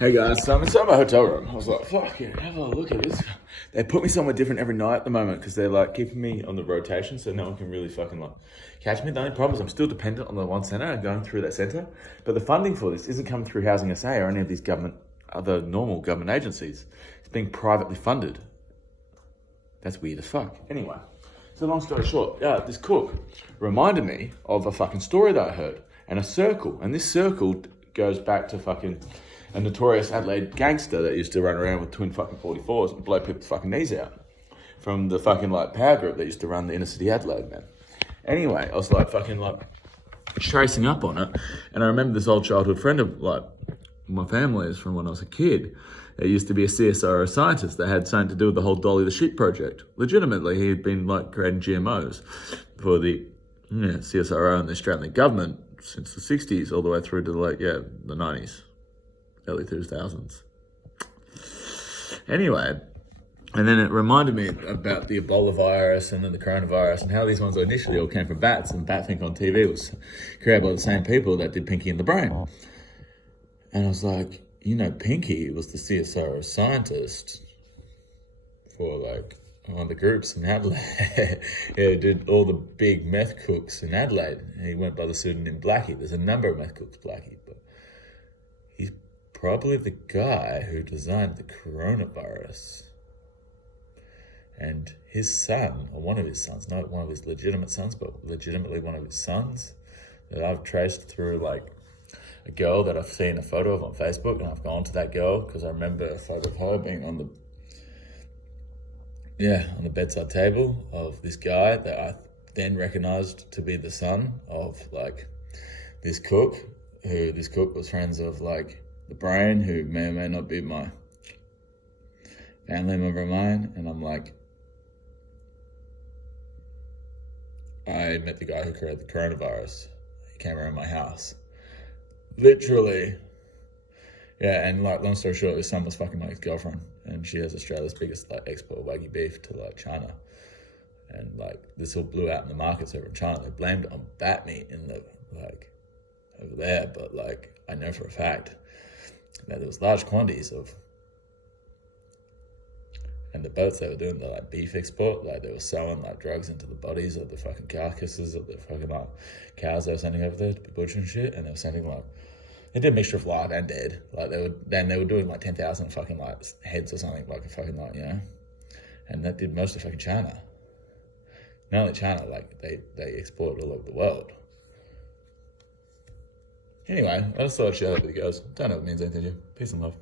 Hey guys, so I'm inside my hotel room. I was like, fuck yeah, have a look at this. They put me somewhere different every night at the moment because they're like keeping me on the rotation so no one can really fucking like catch me. The only problem is I'm still dependent on the one centre and going through that centre. But the funding for this isn't coming through Housing SA or any of these other normal government agencies. It's being privately funded. That's weird as fuck. Anyway, so long story short, this cook reminded me of a fucking story that I heard and a circle. And this circle goes back to fucking a notorious Adelaide gangster that used to run around with twin fucking 44s and blow people's fucking knees out from the fucking like power group that used to run the inner city Adelaide, man. Anyway, I was like fucking like tracing up on it, and I remember this old childhood friend of like my family's from when I was a kid. It used to be a CSIRO scientist that had something to do with the whole Dolly the Sheep project. Legitimately, he had been like creating GMOs for the CSIRO and the Australian government since the 60s all the way through to the 90s. Early 2000s. Anyway, and then it reminded me about the Ebola virus and then the coronavirus and how these ones initially all came from bats, and Batfink on TV was created by the same people that did Pinky and the Brain. And I was like, Pinky was the CSIRO scientist for one of the groups in Adelaide. He did all the big meth cooks in Adelaide. He went by the pseudonym Blackie. There's a number of meth cooks Blackie, but he's probably the guy who designed the coronavirus. And his son, or one of his sons, not one of his legitimate sons, but legitimately one of his sons, that I've traced through a girl that I've seen a photo of on Facebook, and I've gone to that girl because I remember a photo of her being on the bedside table of this guy that I then recognized to be the son of this cook, who this cook was friends of the Brain, who may or may not be my family member of mine. And I'm like, I met the guy who created the coronavirus. He came around my house. Literally. Yeah, and long story short, his son was fucking my ex-girlfriend, and she has Australia's biggest export of Wagyu beef to China. And this all blew out in the markets over in China. They blamed it on bat meat in the over there, but I know for a fact that there was large quantities of, and the boats they were doing the beef export, they were selling drugs into the bodies of the fucking carcasses of the fucking cows they were sending over there to be butchered and shit, and they were sending they did a mixture of live and dead. They were doing 10,000 fucking heads or something a fucking and that did most of fucking China. Not only China, they export all over the world. Anyway, I just thought I'd share that with you guys. Don't know if it means anything to you. Peace and love.